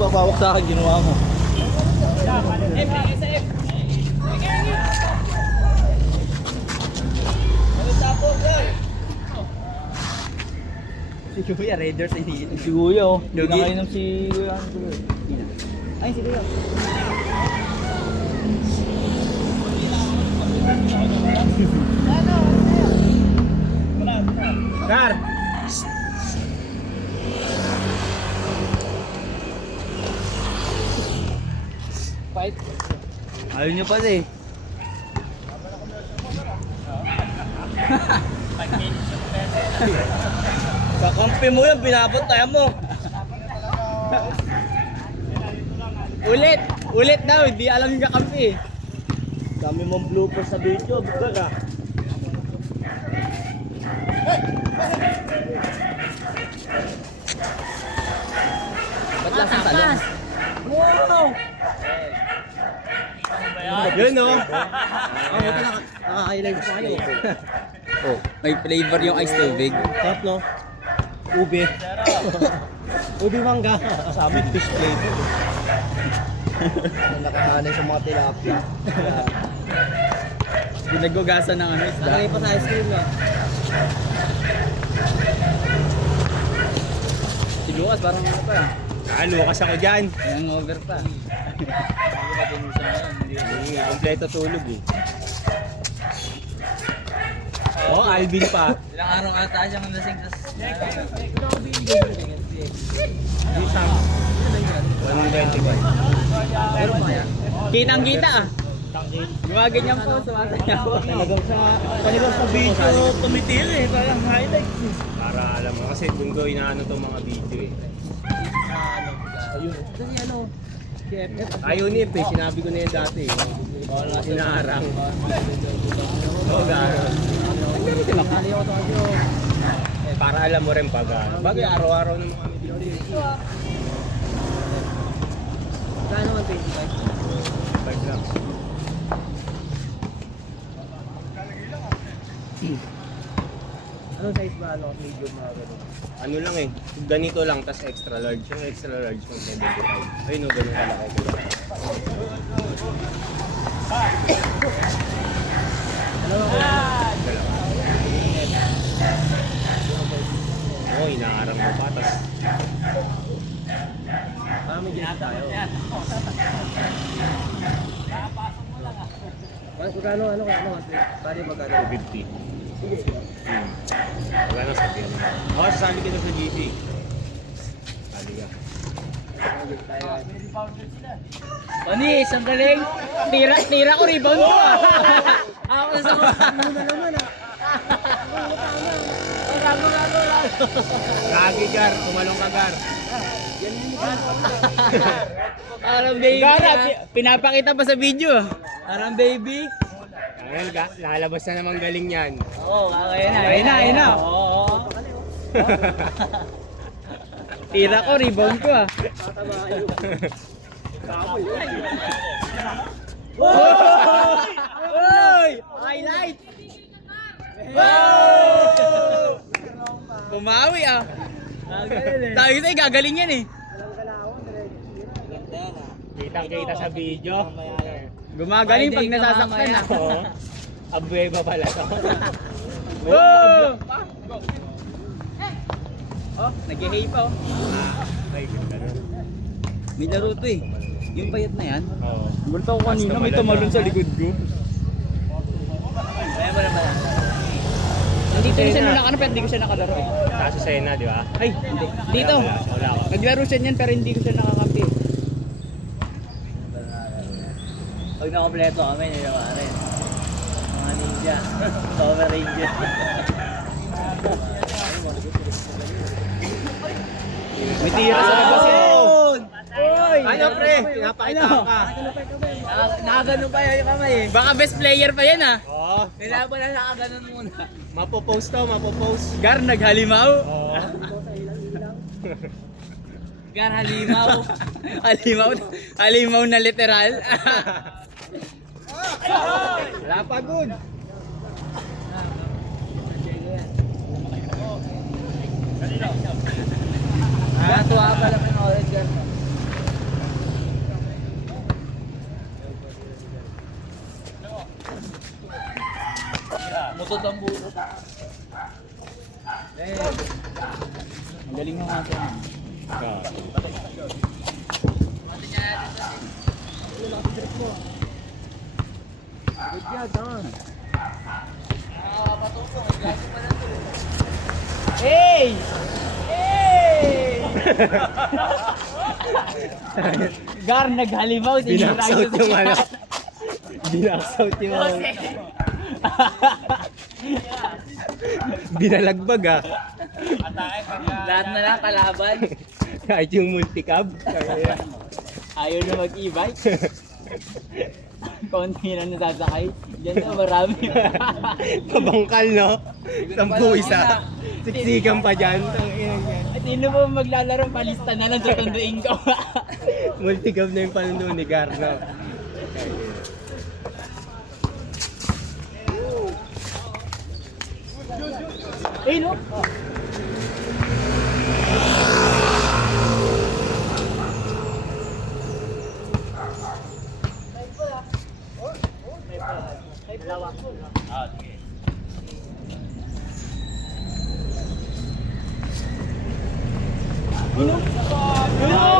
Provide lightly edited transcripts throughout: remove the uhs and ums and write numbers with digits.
papawak sa akin, ginawa mo. Si Kuya, Raiders ay hindi. Si Kuya, oh. Hindi Lugi. na kayo si Kuya. Ay, si Kuya. Gar! Fight. Ayaw niyo pala eh. Kakampi mo yan, binabantayan mo. Ulit! Ulit daw, hindi alam yung kakampi. Dami mong blooper sa video, buka ka. Ba't lasang talon? Wow! Yun o. Oh, buti nakaka-highlight pa kayo. Oh, may flavor yung ice tubig. Sarap no? Ube. Ube mangga. Sa amin, fish plate. Nakahanay sa mga tilapia. Ginagasan ng ano isda. Lagay pa sa ice cream eh. Si Lucas parang ano pa. Lukas ako dyan. Hangover pa. Kompleto tulog eh. Oh, Alvin pa. Ilang araw ata siyang lasing tas. Isang 125. Pero pa yan. Kitang kita ah. Gumaganyan po, sumasayaw. Talagang sa video tumitil eh. Parang highlight. Para alam mo kasi doon ko inaano tong mga video eh. Ayun. Kasi ano, Ayun eh, sinabi ko na yan dati eh. Inaarang. Oo, gano'n. Para alam mo rin pag bagay araw-araw naman kami video. Gano'n 125? 5 lang. Anong size ba? Ano? Medium mga gano'n? Ano lang eh, ganito lang, tas extra large. Yung extra large mo 75. Ayun o, ganun kalaki. Oo, inaarang mo pa, tas May ginagawa tayo. Magkano ano ka? Ano kasi? Bali magkano? 250. Wala na sabi mo. Oo, sasabi kita sa GC. Sali ka. Onis, ang galing! Tira ko, rebound ko ah! Ako na sa mga muna naman ah! Rago! Lagi, Gar. Kumalong ka, Gar. Parang baby pinapakita pa sa video ah! Parang baby! Ayun, lalabas na naman galing yan. Oo, ayun na! Oo! Tira ko, rebound ko ah! Oy! Highlight! Wow! Bumawi ah! Tayo sa'yo, gagaling yan eh! Kitang-kita sa video. Gumagaling pag nasasaktan ah! Oo. Abueva pala to. Oh! Oh, nag-hay pa oh. Ay, ganda nun. May laro to eh. Yung payat na yan. Oo. Bulta ko kanina, may tumalon sa likod ko. Kaya mo naman. Nandito rin siya nung nakano pero hindi ko siya nakalaro eh. Kaso Sena, di ba? Ay, hindi. Dito. Wala ako. Naglaro siya niyan pero hindi ko siya nakakampi. Pag nakompleto kami, nila rin. Mga ninja. Power Ranger. May tira sa labas yun. Oy! Ano pre? Pinapakita ka. Nakaganon pa yung kamay eh. Baka best player pa yan ah. Oo. Kailangan pa na nakaganon muna. Mapopost to, mapopost. Gar, naghalimaw. Oo. Gar, halimaw. Halimaw na literal. Wala pa, good. Tuwa pa lang ng orange gar. Butot ang butot. Ang galing mo nga sa'yo. Good job, Don. Hey! Hey! Gar, naghalimaw. Binaksout yung ano. Binaksout yung ano. Binalagbag ah. Lahat na lang kalaban. Kahit yung multicab. Ayaw na mag-e-bike. Konti na nasasakay. Diyan na marami. Pabangkal, no? 10 isa. Siksikan pa dyan. Tanginan yan. At sino mo maglalaro, palista na lang sa tunduin ko. Multicab na yung panundo ni Gar, no? Eh, no?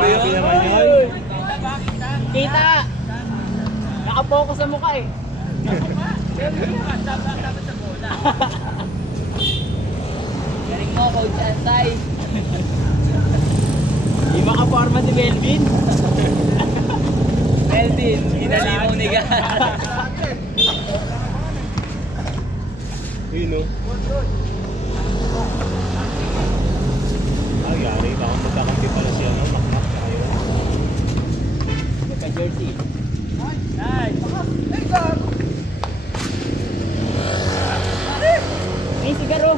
Grabe naman yun. Kita! Nakapokus sa mukha eh. Galing mo, Coach Antay. Di makaporma si Melvin. Melvin, hinalimaw ni Gar. Yun, no? Ay, yari. Baka magkakampi pala siya, no? Makmak tayo. Nagka-jersey. May sigaro.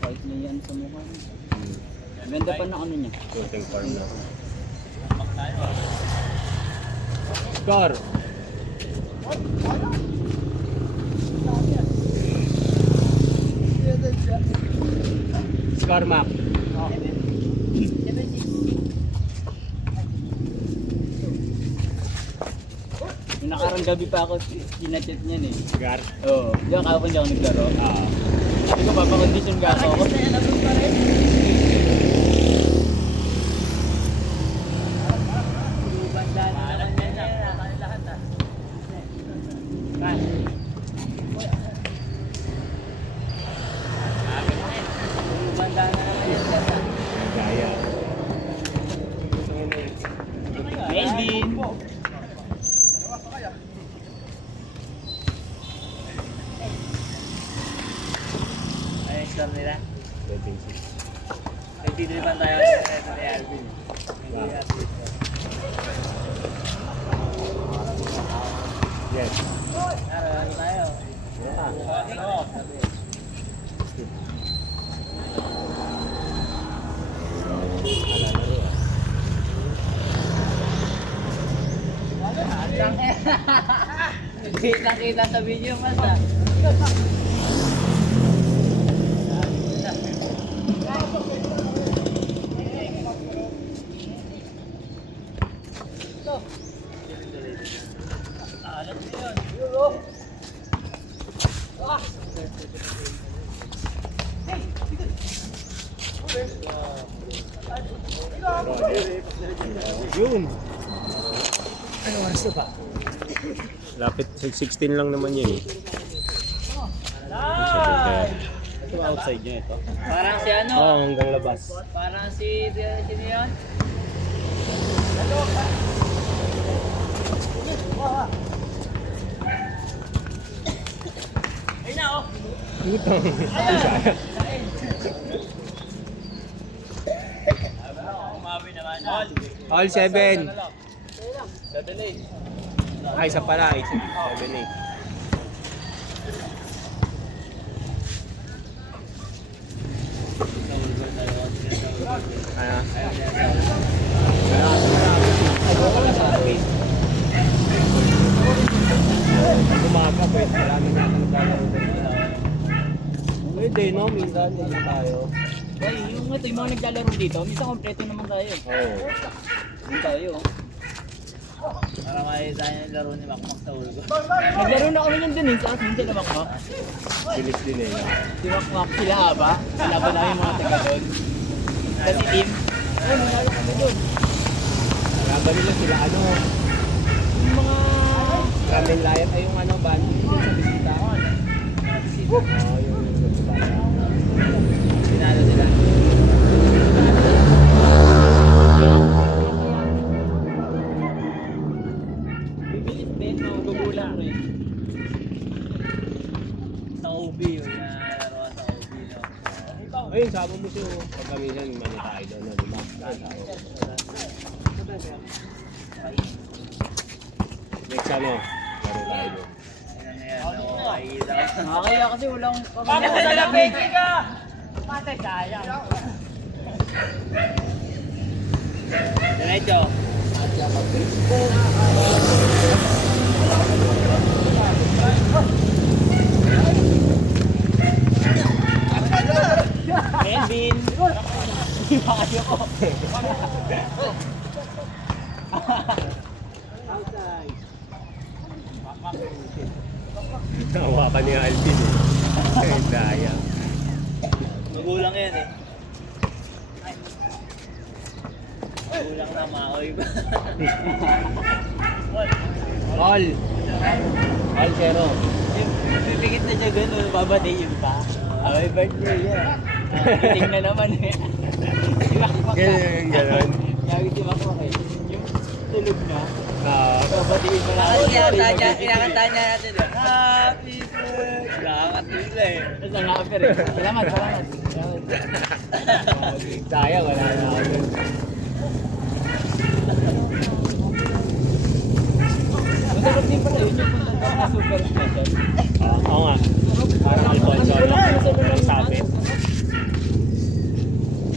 White na yan sa mukha niya. Ganda pa na ano niya. Floating farm na. Score! Score, Mac. Yung nakarang gabi pa ako sinachat niyan eh. Gar. Oo. Di ba kahapon hindi ako naglaro? Sabi ko papakondisyon ka ako. Gaya. Melvin! Ayos lang nila. Nagtitiripan tayo sa ni Alvin. Yes. Ano tayo? Kita sa video mas ah. Yun. Ano oras na ba? Lapit 16 lang naman yun eh. Ito outside niya ito. Parang si ano? Oo, hanggang labas. Parang si sino yun? Ay na oh. Putang. Umawi naman. All 7. 7-8. Ay, isa pala. 7-8. Ano? Umaga pa eh. Marami na akong naglalaro dito. Pwede, no? Minsan din tayo. Ay, yung mga naglalaro dito, minsan kompleto naman tayo. Oo. Hindi tayo. Para makita niya yung laro ni Makmak sa ulo ko. Naglaro na kami nun din eh, sa atin sila Makmak. Bilis din eh. Si Makmak sila Aba, sila ba namin mga taga doon. Kasi team. Ay, nanalo kami doon. Laban nila sila ano. Yung mga... Ramen Lion ay yung ano band. Yung sa bisita. Oo, yung sa Sinalo sila. Bibilis din, magugulang rin. Sa OB yun, laro sa OB. No? Ayun, sama mo siya. Pag kami dyan, mani tayo doon. No? Diba? Next ano, laro tayo doon. Nakakaya kasi walang... Paano ko sa labig? Pate, sayang. Diretso. Kelvin. Kayo ko. Nawa ka ni Alvin eh. Ay, daya. Magulang yan eh. Magulang na maoy ba? All! All zero. Pipikit na siya gano'n, babadayin pa. Ay, birthday yan. Giting na naman eh. Si Makmak na. Ganon. Lagi si Makmak eh. Yung tulog na. Babadayin mo lang. Kinakanta niya natin doon. Happy birthday! Nakakatila eh. Tapos ang haper eh. Salamat. Daya, wala na ako dun. Masarap din pala yun yung punta na super special. Oo nga. Parang Alfonso. Ang sabit.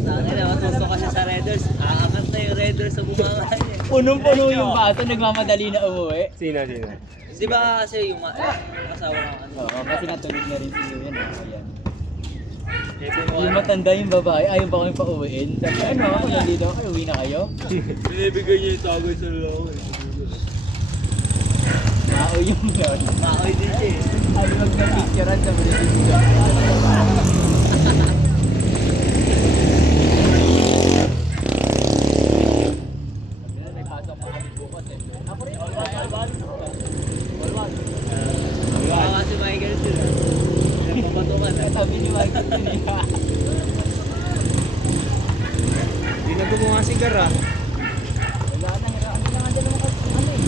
Tangin na, matusto ka siya sa Raiders. Aangat na yung Raiders sa bumanga niya. Punong-puno yung baso, nagmamadali na umuwi. Sino? Di ba kasi yung asawa ng ano? Oo, kasi natulog na rin si Yuyan. Ayan. Yung Yung matanda yung babae, ayaw ba kami pa-uwiin? Sabi, ano, ako nandito, kayo, uwi na kayo? Binibigay niya yung tagay sa loob. Mao yung yun. Maoy din siya eh. Ay, wag na picturean sa British. May pasok pa kami bukas eh. Ako rin, Walwan. Baka si Michael din ah. Nagpapatukan ah. Katabi ni Michael yun eh. Hindi na gumawa sigar ah. Wala na, hiraan na nga dyan naman kasi ano eh.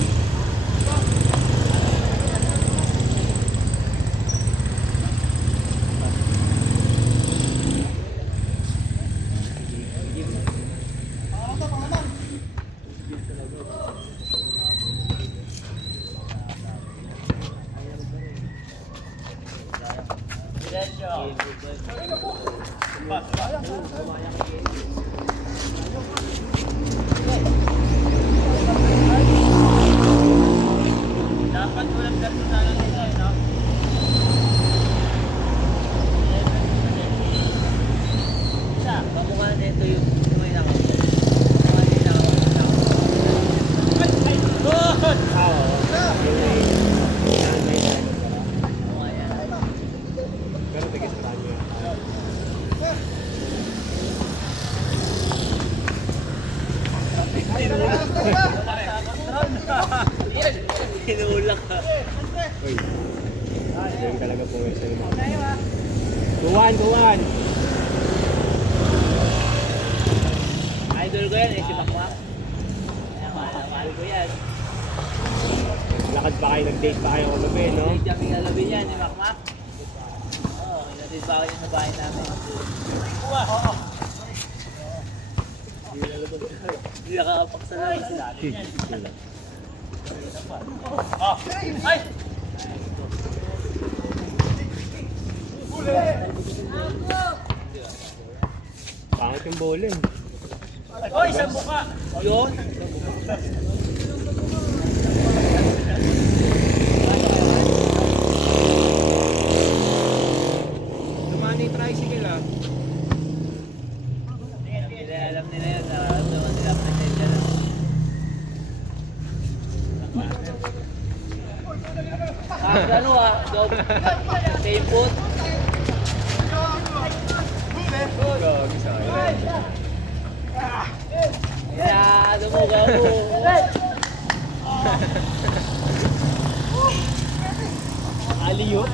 Dapat walang ganito na lang nila eh, no? Isa, kamukha nito yung may nakapit. Kamukha nito yung kamukha yan. Pero tigil sa kanya. Tinulak ka. Uy. Ganyan talaga po yung sa'yo. Kuwan! Idol ko yan eh, si Bakmak. Mahal ko yan. Lakad pa kayo, nag-date pa kayo kagabi, no? Hindi kami nalabi yan, ni Makmak. Oo, kinatid pa ako yan sa bahay namin. Hindi nakakapak sa namin sila. Pangit yung bola eh. Oy, isang buka! Yun. Dumani yung tricycle ah. Alam nila yun, nararamdaman nila presensya na. Sob. Same foot. Gagi sayang. Ya, dumugaw mo. Aliyo.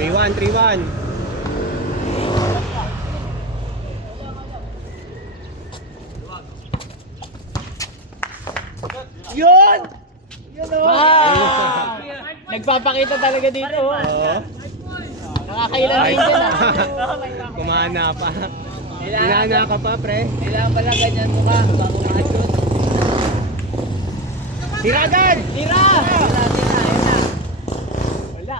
3-1, 3-1. Yun! Yun o! Ah! Nagpapakita talaga dito. Oo. Nakakailan na yun dyan ah. Kumana pa. Hinana ka pa, pre. Kailangan pala ganyan mukha bago makashoot. Tiragan! Tira! Tira, ayun na. Wala.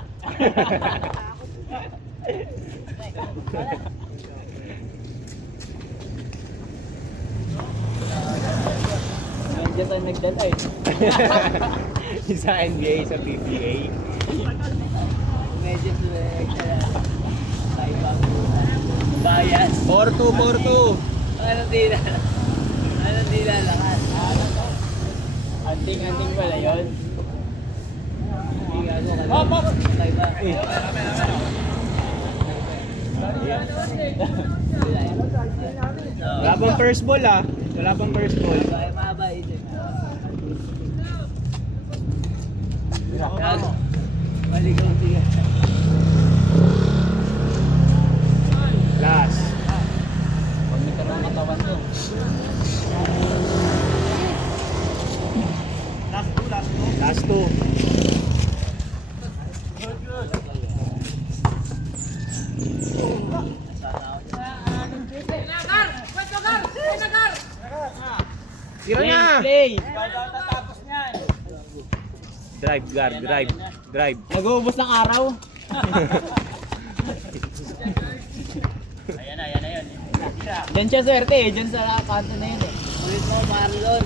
Nandiyan tayo nagdala eh. Isa NBA, sa PBA. Medyo select. Tayo bago. Bias. 4-2, 4-2. Anong di na? Anong di na lakas? Anting-anting pala yun. Hindi nga ano ka. Tayo ba? Wala pang first ball ah. Wala pang first ball. Ay, mahaba ito. Yan. Maligaw siya. Last. Huwag nagkaroon ng katawan to. Last two. Tira na! Play! Drive, guard, drive, drive. Nag-uubos ng araw. Diyan siya swerte eh. Diyan sa kanto na yun eh. Ulit mo, Marlon.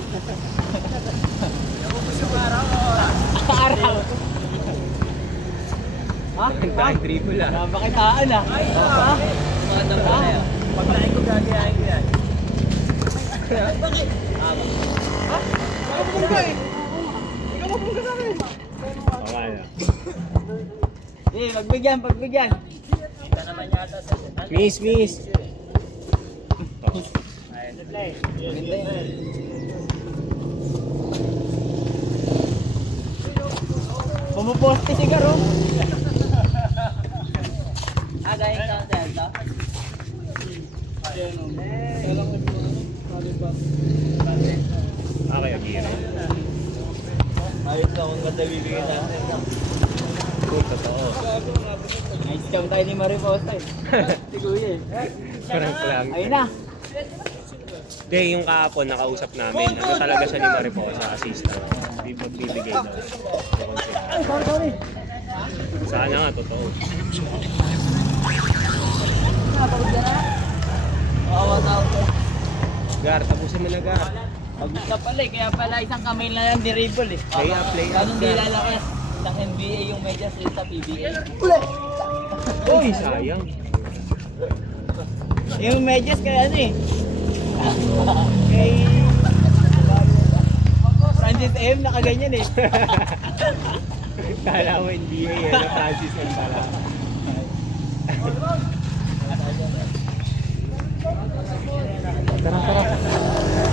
Araw. Ha? Dahil dribble ah. Napakitaan ah. Ha? Mga damo na yan. Paglain ko gagayahin ko yan. Okay na. Eh, pagbigyan, pagbigyan. Kita naman yata sa Miss, miss. Ganda yun. Pumuposte si Garo. Gayang ka sa ito? Okay, Agiro. Ayos na kung ganda bibigyan natin. Cool, totoo. Nice scout tayo ni Mariposa eh. Si Kuya eh. Parang lang. Ayun na. Hindi, yung kahapon nakausap namin. Ano talaga siya ni Mariposa, assistant. Magbibigay daw. Sana nga, totoo. Kawawa tao ko. Gar, tapusin mo na, Gar. Pagod na pala eh. Kaya pala isang kamay na lang dribble eh. Play up, play up. Ganun di lalakas ng NBA yung medyas sa PBA. Uy, sayang. Yung medyas kaya ano eh. Kay... Francis M. Nakaganyan eh. Kala mo NBA eh, na Francis M. pala. Tara, tara.